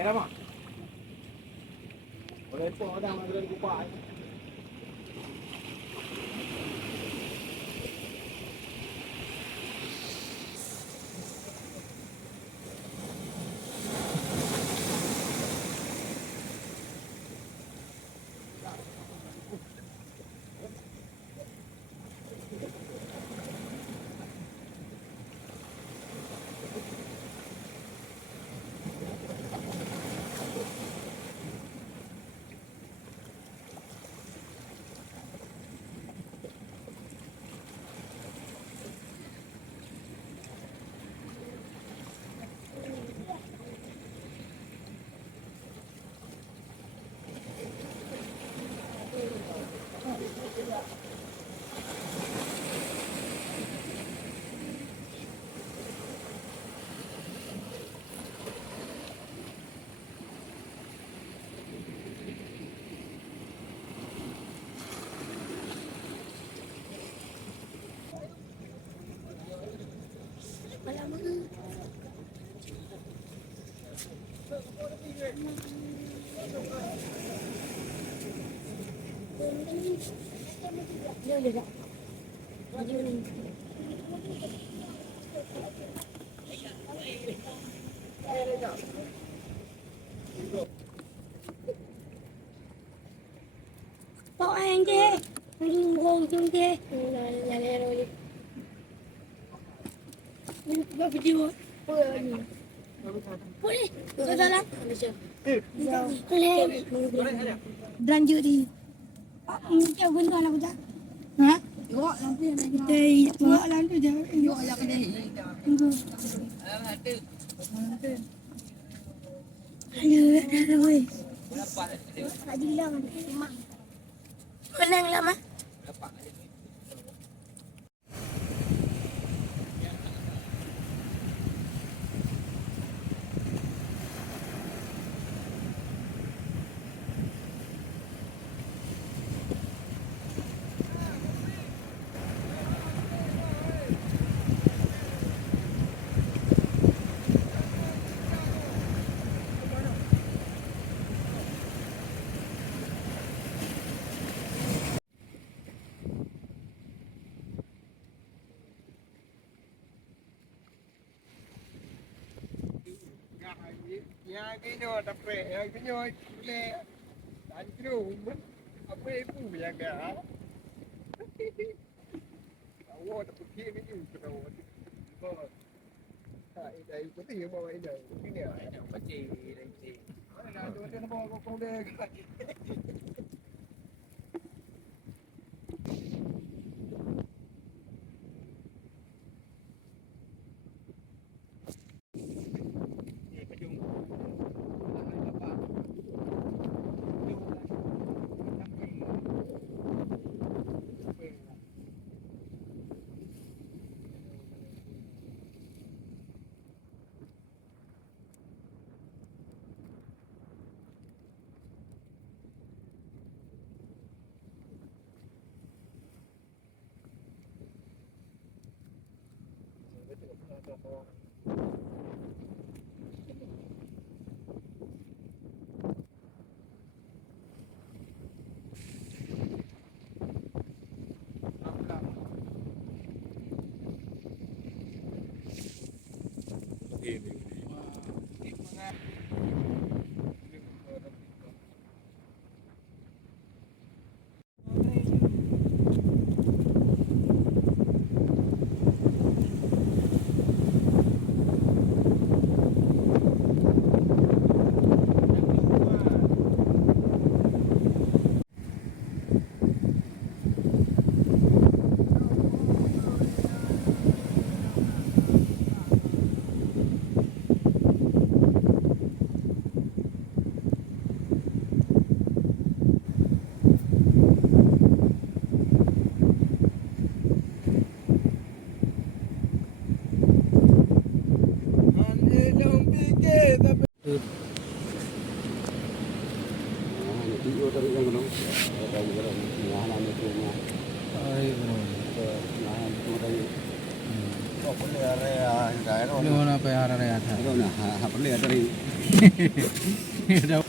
Era mah. Boleh pun ada orang kupas. Bawa yang dia. Burung tu dia. Lalu dia. Buat video. Boleh. Ke dalam. Boleh. Belanja di. Mungkin guna lah kita. Ha? Tengok lampu yang ada. Tengok lampu je. Tengok yang ada. Tunggu. Ada weh. Tak hilang. Mak. Menang lah mak. Yang ini dapat, yang ini boleh lanjut. Apa ibu yang dah? Awak tak pergi ni juga awak. Tak, dah ikut dia bawa dia. Ini ada baca lagi. Mana ada dia bawa kau dia. boleh area daerah. Ano na pa yara na yata. Ano na, boleh ada rin. Daw.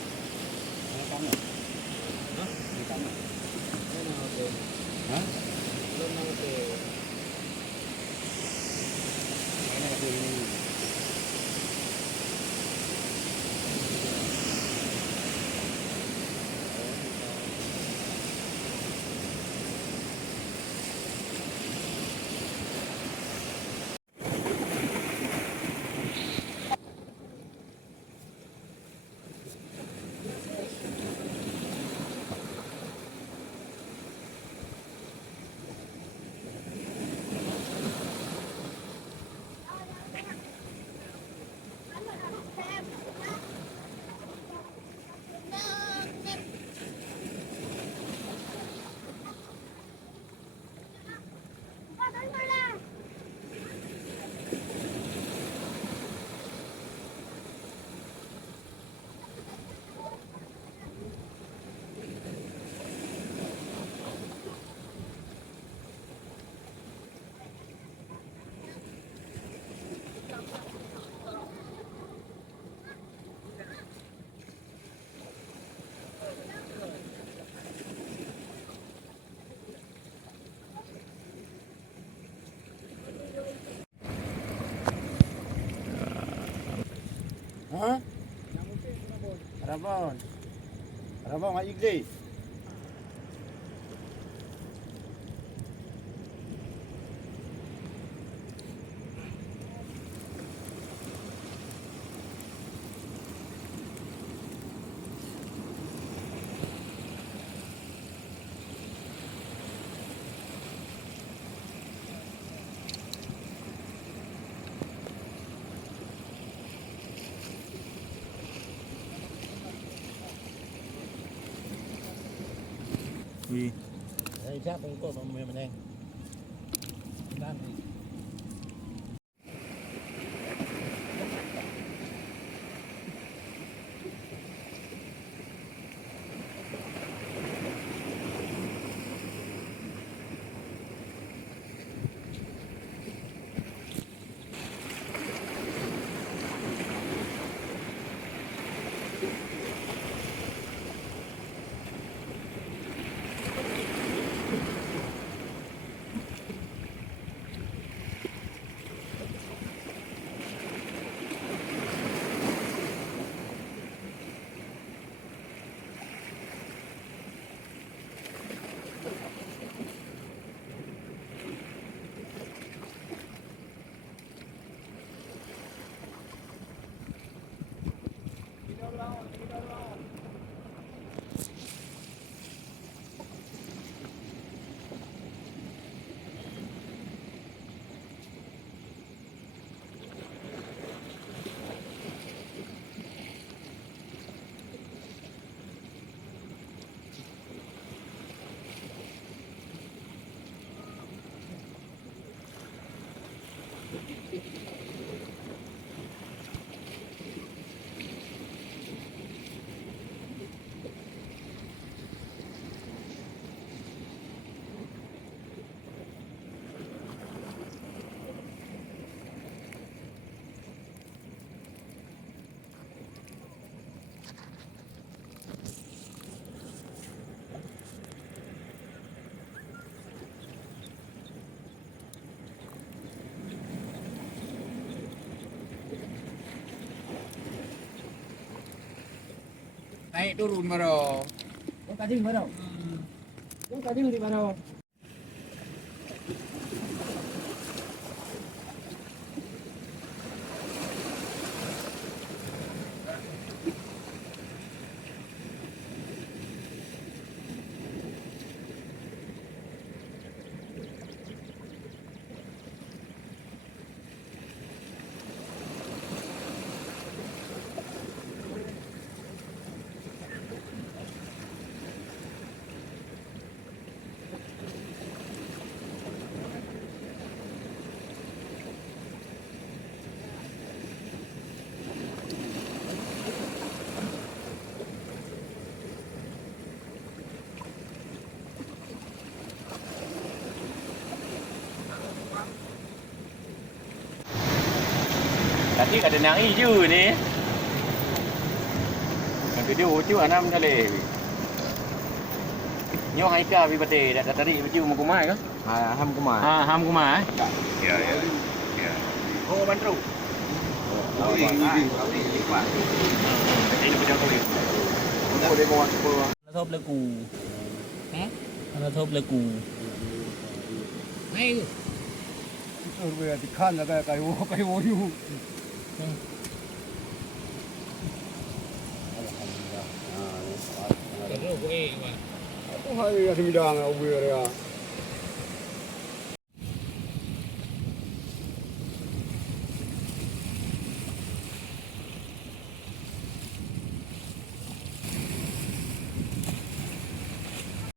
Ha? Rabon. Rabon kat igli. Gì? Đây chắc không có mà mình đang. Đang thì Naik turun baru. có cái gì mới đâu. Có cái gì mà đâu. Tadi ada nang hijau ni. Nanti dia hijau anam kali. Nyo haika bi bade dah tadi hijau mau kumai ke? Ham kumai. Ham kumai. Ya. Oh bandru. Kau ni lewat. Ini macam kau ni. Kau dia bawa apa? Nó thốp lấy cù. Nó thốp lấy cù. Hay. Bây thì khăn là cái ô yêu. Cái rượu của em mà. Không hay là thì mình đang ở bây giờ